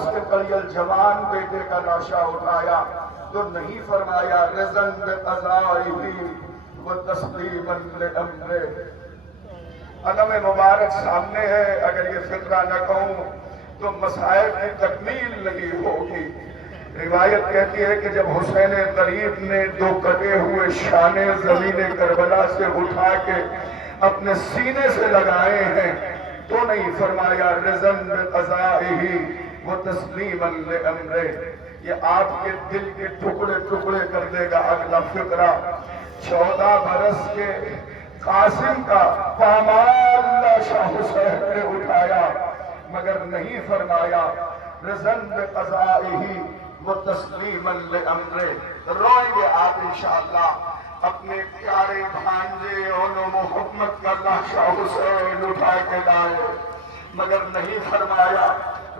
برس کے قلیل جوان بیٹے کا لاشا اٹھایا تو نہیں فرمایا رضن بقضائہ وتسلیما لامرہ۔ علم مبارک سامنے ہے، اگر یہ فقرہ نہ کہوں تو مسائل کی تکمیل نہیں ہوگی۔ روایت کہتی ہے کہ جب حسین غریب نے دو کٹے ہوئے شانے زمین کربلا سے اٹھا کے اپنے سینے سے لگائے ہیں تو نہیں فرمایا رضن بقضائہ وتسلیما لامرہ۔ یہ آپ کے دل کے ٹکڑے ٹکڑے کر دے گا اگلا فقرہ۔ 14 برس کے قاسم کا پامال لاشا حسین نے اٹھایا مگر نہیں فرمایا رضن بقضائہ وتسلیما لامرہ۔ روئیں گے آپ انشاءاللہ اپنے پیارے بھانجے اولو محمد کا لاشا حسین اٹھا کے لائے مگر نہیں فرمایا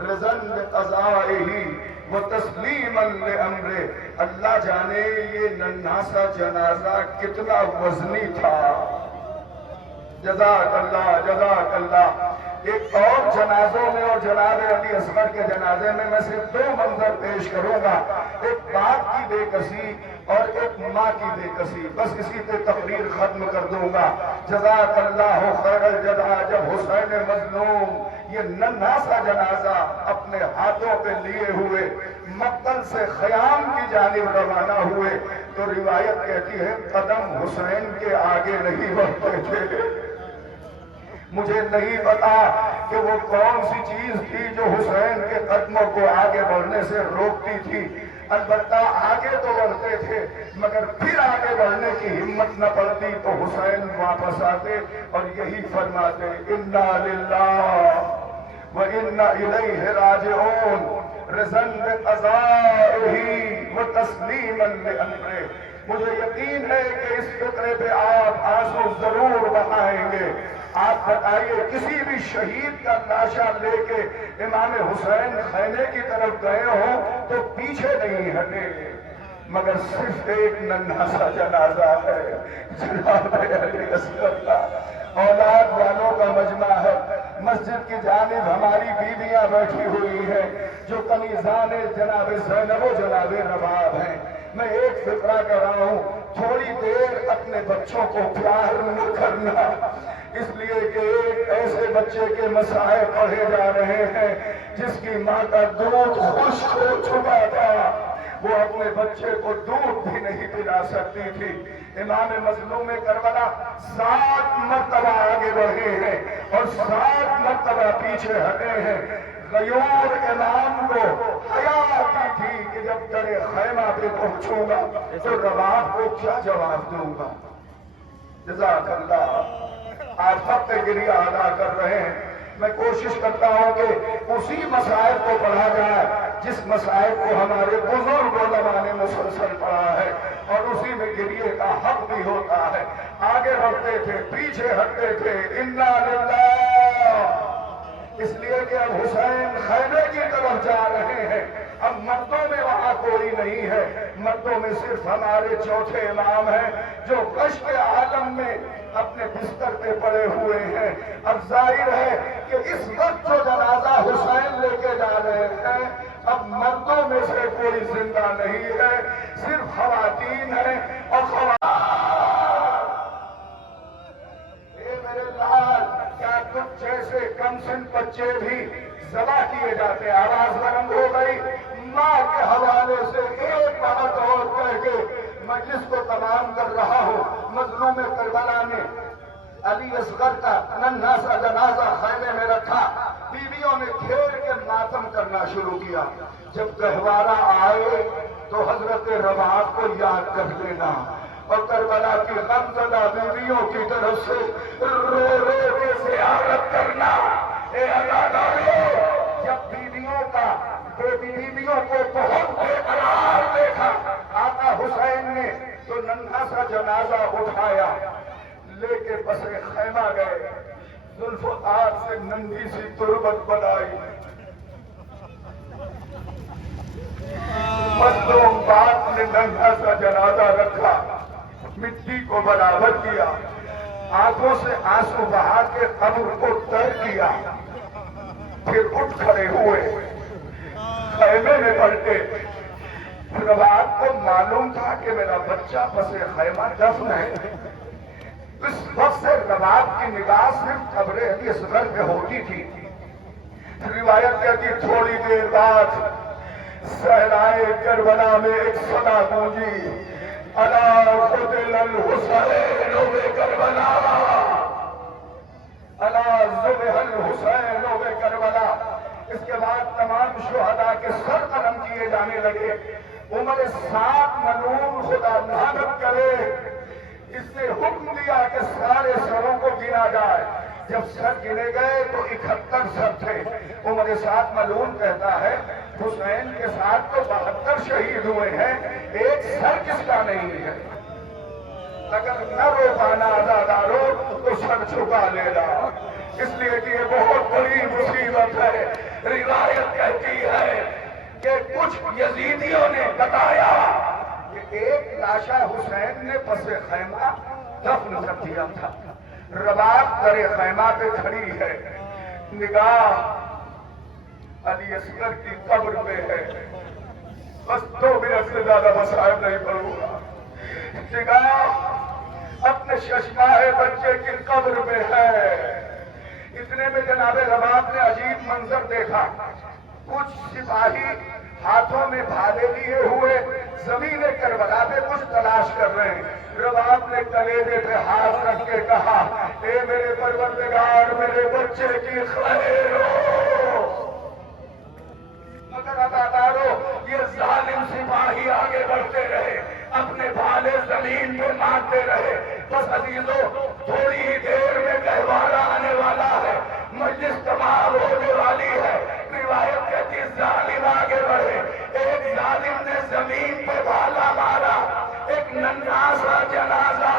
رضن بقضائہ وتسلیما لامرہ۔ اللہ جانے یہ ننھا سا جنازہ کتنا وزنی تھا۔ جزاک اللہ جزاک اللہ۔ ایک اور جنازوں میں اور جناب علی اصغر کے جنازے میں صرف 2 منظر پیش کروں گا، ایک باپ کی بے کسی اور ایک ماں کی بے کسی، بس اسی پہ تقریر ختم کر دوں گا۔ جزاک اللہ خیر الجزا۔ جب حسین مظلوم یہ ننھا سا جنازہ اپنے ہاتھوں پہ لیے ہوئے مقتل سے خیام کی جانب روانہ ہوئے تو روایت کہتی ہے قدم حسین کے آگے نہیں بڑھتے تھے۔ مجھے نہیں پتا کہ وہ کون سی چیز تھی جو حسین کے قدموں کو آگے بڑھنے سے روکتی تھی، البتہ آگے تو بڑھتے تھے مگر پھر آگے بڑھنے کی ہمت نہ پڑتی تو حسین واپس آتے اور یہی فرماتے انا للہ وانا الیہ راجعون رضن بقضائہ وتسلیما لامرہ۔ مجھے یقین ہے کہ اس فقرے پہ آپ آنسو ضرور بہائیں گے۔ آپ بتائیے کسی بھی شہید کا لاشا لے کے امام حسین خیمے کی طرف گئے ہوں تو پیچھے نہیں ہٹے مگر صرف ایک ننھا سا جنازہ ہے جناب علی اصغر کا۔ اولاد والوں کا مجمع ہے، مسجد کی جانب ہماری بیویاں بیٹھی ہوئی ہیں جو کنیزان جناب زینب و جناب رباب ہیں۔ میں ایک فقرہ کر رہا ہوں، تھوڑی دیر اپنے بچوں کو پیار نہ کرنا، اس لیے کہ ایک ایسے بچے کے مسائل پڑھے جا رہے ہیں جس کی ماں کا دودھ خشک ہو چکا تھا، وہ اپنے بچے کو دودھ بھی نہیں پلا سکتی تھی۔ امام مظلوم کربلا 7 مرتبہ آگے بڑھے ہیں اور 7 مرتبہ پیچھے ہٹے ہیں۔ غیور امام کو حیا آتی تھی کہ جب در خیمہ پہ پہنچوں گا تو رباب کو کیا جواب دوں گا۔ جزاک اللہ۔ آپ حق گریہ ادا کر رہے ہیں، میں کوشش کرتا ہوں کہ اسی مسائل کو پڑھا جائے جس مسائل کو ہمارے بزرگ علماء نے مسلسل پڑھا ہے اور اسی میں گریہ کا حق بھی ہوتا ہے۔ آگے بڑھتے تھے پیچھے ہٹتے تھے، انا للہ، اس لیے کہ اب حسین خیمے کی طرف جا رہے ہیں، اب مردوں میں وہاں کوئی نہیں ہے، مردوں میں صرف ہمارے چوتھے امام ہیں جو کشف عالم میں اپنے بستر پہ پڑے ہوئے ہیں۔ اب ظاہر ہے کہ اس وقت جو جنازہ حسین لے کے جا رہے ہیں اب مردوں میں سے کوئی زندہ نہیں ہے، صرف خواتین ہیں اور میرے لال کیا کچھ جیسے کم سن بچے بھی ذبح کیے جاتے ہیں۔ آواز بلند ہو گئی۔ ماں کے حوالے سے ایک بات اور کہہ کے مجلس کو تمام کر رہا ہوں۔ مظلوم کربلا نے علی اصغر کا ننھا سا جنازہ خیمے میں رکھا، بیویوں نے گھیر کے ماتم کرنا شروع کیا۔ جب گہوارہ آئے تو حضرت رباب کو یاد کر لینا اور کربلا کی غمزدہ بیویوں کی طرف سے رو رو کے زیارت کرنا۔ اے عزادارو، جب بیویوں کو بہت بے قرار دیکھا آقا حسین نے تو ننھا سا جنازہ اٹھایا، لے کے پس خیمہ گئے، ذوالفقار سے ننھی سی تربت بنائی، مظلوم باپ نے ننھا سا جنازہ رکھا، مٹی کو برابر کیا، آنکھوں سے آنسو بہا کے قبر کو تر کیا، پھر اٹھ کھڑے ہوئے، معلوم تھا کہ میرا بچہ پس خیمہ دفن ہے، اس وقت سے رباب کی نگاہ صرف قبر علی اصغر پہ ہوتی تھی۔ روایت کہتی تھوڑی دیر بعد صحرائے کربلا میں ایک صدا گونجی، الا قتل الحسین بکربلا، الا ذبح الحسین بکربلا۔ اس کے بعد تمام شہداء کے سر قلم کیے جانے لگے۔ عمر سعد ملعون خدا لعنت کرے، اس نے حکم دیا کہ سارے سروں کو گنا جائے۔ جب سر گنے گئے تو 71 سر تھے۔ عمر سعد ملعون کہتا ہے حسین کے ساتھ تو 72 شہید ہوئے ہیں، ایک سر کس کا نہیں ہے؟ اگر نہ رو پانا آزادارو تو سر چھپا لینا، اس لیے کہ یہ بہت بڑی مصیبت ہے۔ روایت کہتی ہے کہ کچھ یزیدیوں نے بتایا کہ ایک لاشا حسین نے پس خیمہ دفن کر دیا تھا۔ رباب در خیمہ پہ کھڑی ہے، نگاہ علی اصغر کی قبر پہ ہے۔ بس 2 منٹ سے زیادہ مسائل نہیں پڑھوں گا۔ نگاہ اپنے ششماہ بچے کی قبر پہ ہے۔ اتنے میں جناب رباب نے عجیب منظر دیکھا، کچھ سپاہی ہاتھوں میں بھالے لیے ہوئے زمین کربلا پہ کچھ تلاش کر رہے ہیں۔ رباب نے کلیجے پہ ہاتھ رکھ کے کہا اے میرے پروردگار، میرے بچے کی خیر ہو۔ مگر عزادارو یہ ظالم سپاہی آگے بڑھتے رہے، اپنے بھالے زمین پہ مارتے رہے۔ بس عزیزو تھوڑی ہی دیر میں گہوارہ آنے والا ہے، مجلس تمام ہونے والی ہے۔ روایت کہتی ظالم آگے بڑھے، ایک ظالم نے زمین پہ بھالا مارا، ایک ننھا سا جنازہ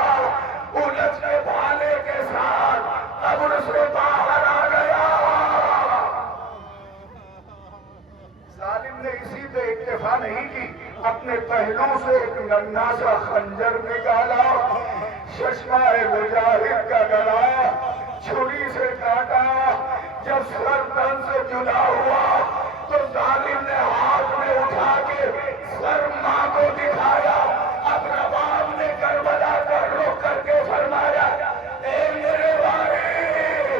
الجھ کے بھالے کے ساتھ قبر سے باہر آ گیا۔ ظالم نے اسی پہ اکتفا نہیں کی، اپنے پہلو سے ایک ننھا سا خنجر نکالا، چشمہ مجاہد کا گلا چھری سے کاٹا۔ جب سر تن سے جدا ہوا تو ظالم نے ہاتھ میں اٹھا کے سر ماں کو دکھایا۔ اب رباب نے کربلا پر رخ کر کے فرمایا اے میرے بھائی،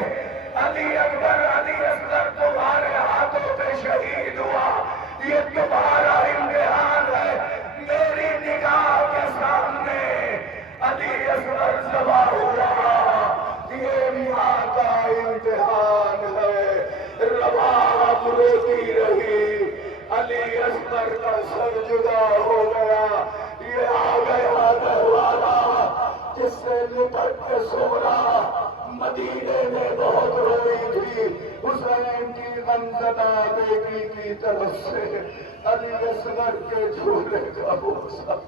علی اکبر علی اصغر تمہارے ہاتھوں پہ شہید ہوا، یہ تمہارا امتحان ہے۔ میری نگاہ کے سامنے علی اصغر ذبح ہوا، یہ ماں کا امتحان ہے۔ رباب روتی رہی، علی اصغر کا سر جدا ہو گیا۔ یہ آ گیا گہوارہ جس سے لپٹ کے سورا مدینے میں بہت روئی تھی، حسین کی غمزدہ بیٹی کی طرف سے علی اصغر کے جھولے کا بوسہ۔